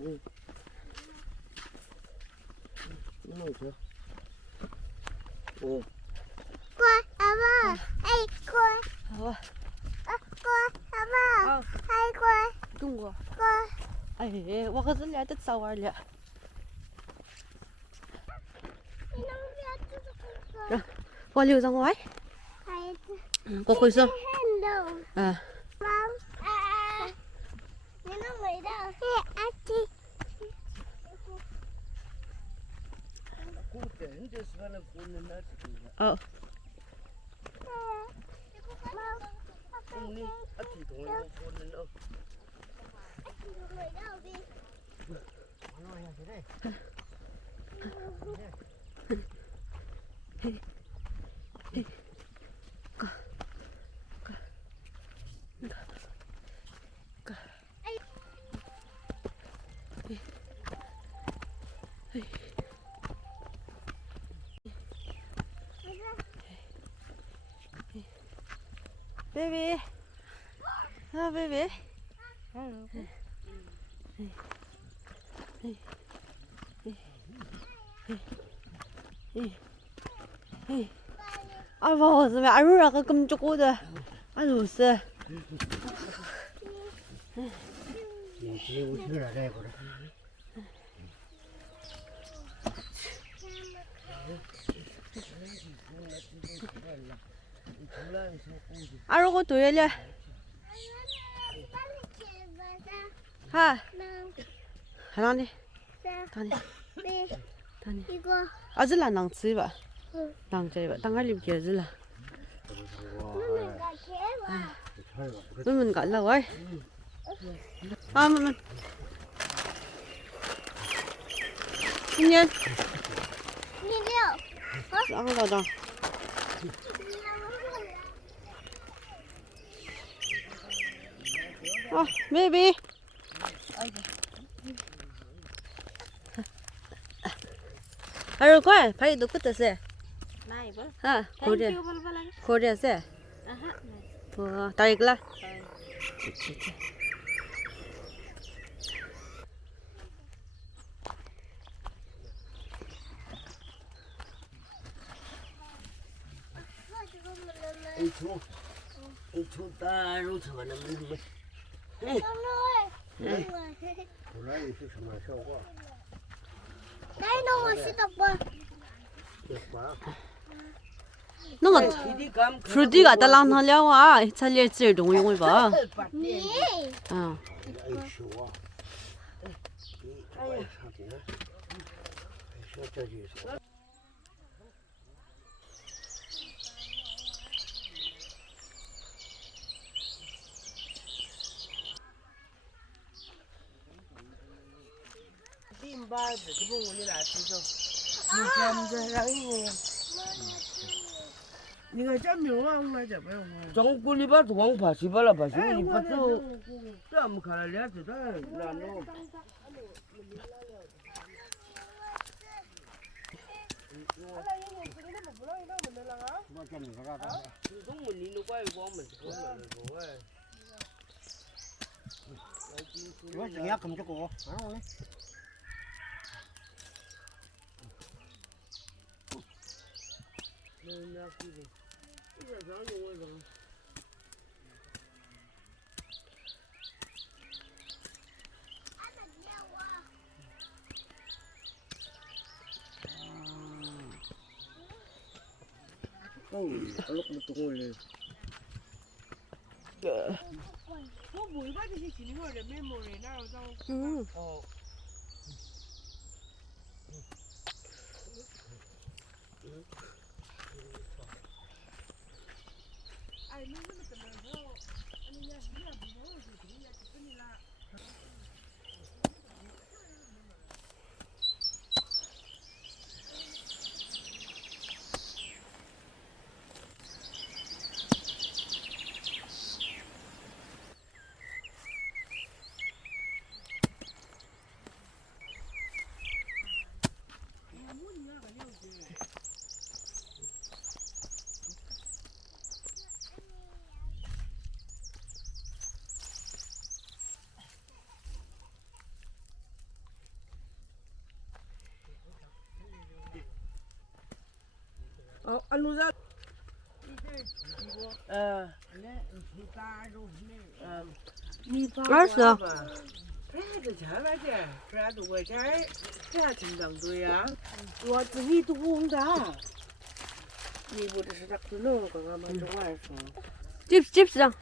응. 이놈 오. 꼴, 아빠. 아이, 꼴. 아와. 꼴, 아빠. 아이, 꼴. đúng rồi. 꼴. Ai, qua cái dưới lại tích sâu rồi. Rồi, qua liều ra ngoài. Có khối xương. À. Ờ. Baby. Oh, baby. Hello. 아, 뭐, 왜 아루라가 끔찍거든. 아, 좋았어. 아루고 도열려. 하. 하나니. 다니. 다니. 이거. 아질라 낭치 봐. 낭치 봐. 당갈림 개질라. 눈은 갈라 와. 아, 문. 인연. 니려. 안 가자. 아, 베이비. 아유, 乖, 발이 너 끝에 Này bữa. 아, 고래. Thank you bala bala. 고래 세. Aha. 어, 다 이글라. 이 따로 잡아놓는 거. 고라니是什么效果？ 나이 너무 맛있다. 너가 프루디가 달랑달랑와 살릴지 동용을 봐. 니. 어. 니가 짬명왕 맞아 봐요. 정꿀이바 도망파 시발라 봐. 이봐 또 땀 가라려 주다. 나노. 이거 중요한 금 주고. 얼룩 못 올려. 뭐 받으시 지는 거래 메모리 나로 좀. 어. 안우자. 알았어. 그래도 잘하지. 그래도 왜 잘? 해야 된다고야. 와, 저기도 온다. 이보다 시작도 넣은 거가 먼저 와서. 칩스 장.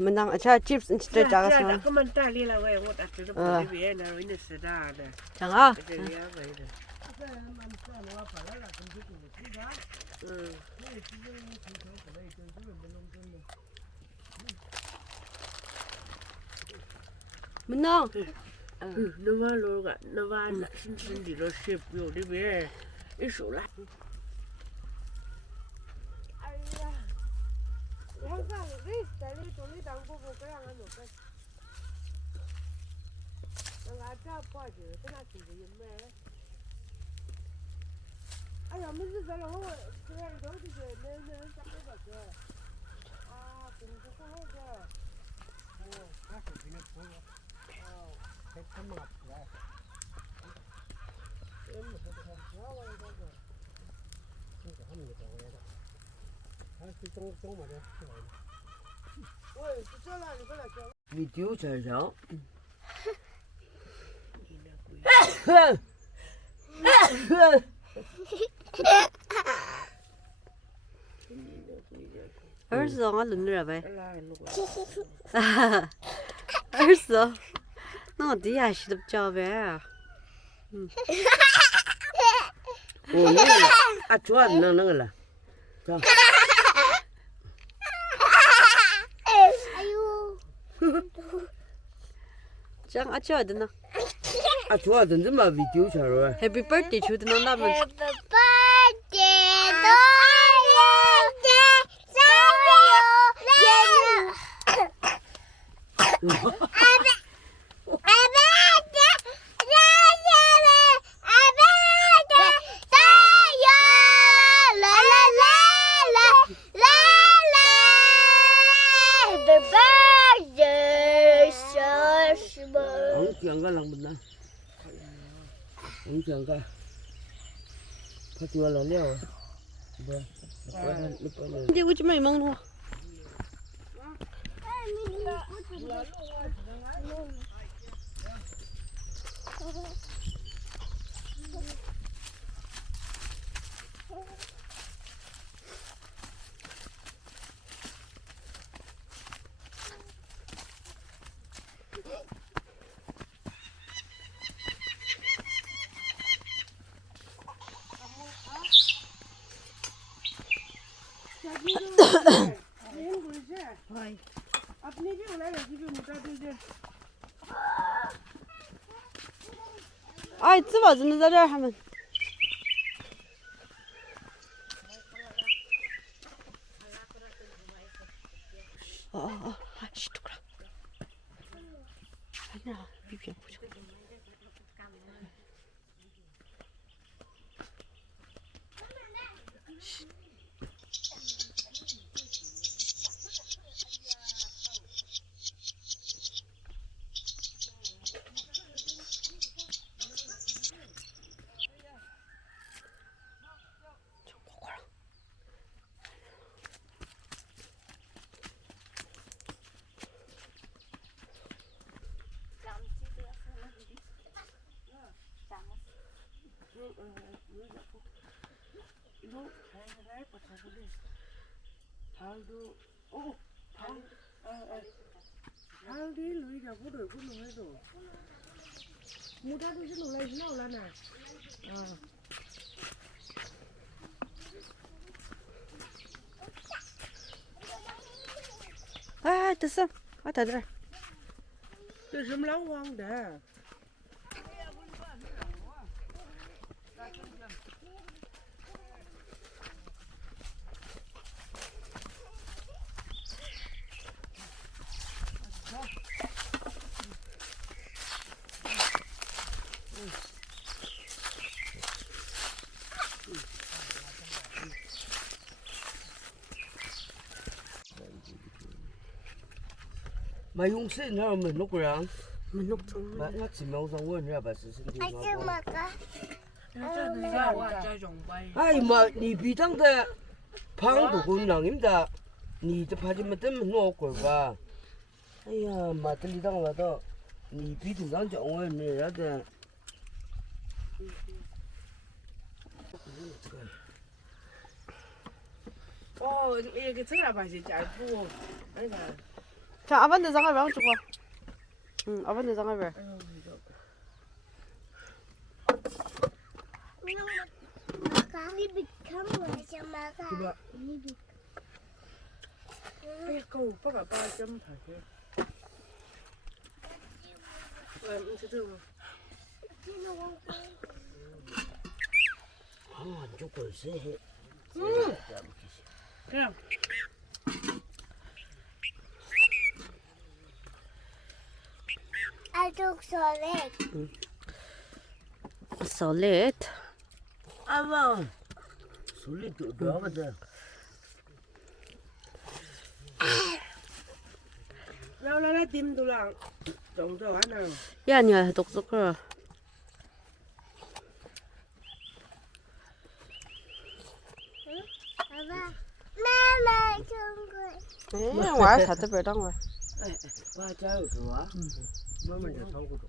mình đang cha chips 진짜 작았어. 그만 딸이라 왜 못 앞에서 보기 위해 나로 있는 쓰다네. 장아. 그래야 왜 이래. mình đâu? nó va là xin thì nó xếp vô đi về ít số lại. 항상 달리 돈이 담고 그냥 안 놓게. 내가 아차 빠지. 그냥 진짜 있네. 아야 무슨 소리 하고 그냥 저기 내는 잡고 갔어. 아, 근데 그거 video 잘 자. 알았어, 안 눈을 봐. 알았어. 너 어디야, 시덥잡해. 아 좋아, 너는 자. 아유. 짱 아쳐야 되나? 아 좋아, 던지 마 비디오 잘 와. 해피 버스데이 주든다면 Happy birthday to Ông chuyện có lòng mình đó. Ông chuyện có. Phát chua là liều. Được. 이제 오지 마, 먹는 거. अपनी भी उड़ा लगी भी मोटा दीजिए 아이, 쯔바, 좀在这儿하면. 아씨, 누구라. 아니야, 비비야, 보자. 이거 잘 버텨보래. 달도 달이 루이가 보러 보러 해도 모자도 좀 올라지 나올라나. 아, 됐어. 아, 다 들어. 좀 라우한데. Mày không xin nào mình lúc rồi mình lúc xong bạn ngắt chỉ mong xong luôn nha bà sẽ xin thì 아주 먹어. ai mà đi bị tăng thế 방도 군랑입니다. 니도 파지면 뜨면 놓고 봐. 아야, 마들리당 와도 니 비등당 정월 내야돼. 이렇게 들어봐지 짧고. 아이가. 자, 아반데 장갑 한번 줘봐. 응, 아반데 장갑을. Ini kamu sama Coba. ini. 그 오빠가 8점 다시. 안 좋고 있어. 그냥. Aduk solid. Solid. 아마 솔리도 넣어보자. 라라라 딤도랑 정도 하나. 야, 아니야, 독서클. Apa? Mama tunggu. 에, 와, 사자 별당 와. 와, 잘 좋아. 너무 잘 살고도.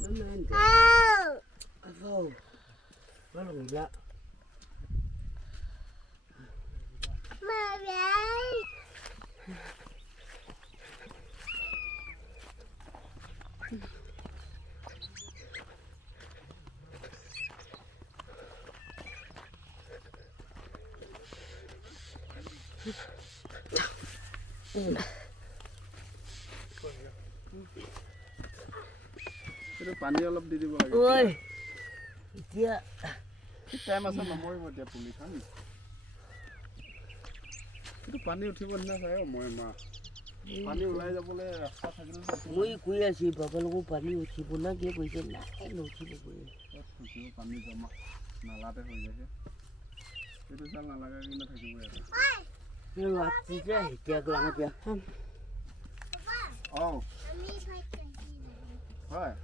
맨날 Au. 아우. 말랑이야. Mama. Itu pani অলপ দি দিব লাগে ঐ. এতিয়া কি টাইম আছে নমৰিব এতিয়া পুলি খাম কিন্তু পানী উঠিব নিচিনা চাই মই মা পানী ওলাই যাবলৈ ৰাস্তা থাকিলে মই কৈ আছি বাবালোকৰ পানী উঠিব না কি কৈছে নাই নুঠিব কৈ উঠিব পানী জমা নালাতে হৈ যায় এইটো চাল নালাগে কিন্তু থাকিব ইয়াতে ৰাতি যে এতিয়া গলাঙত অঁ Mami pakai. হয়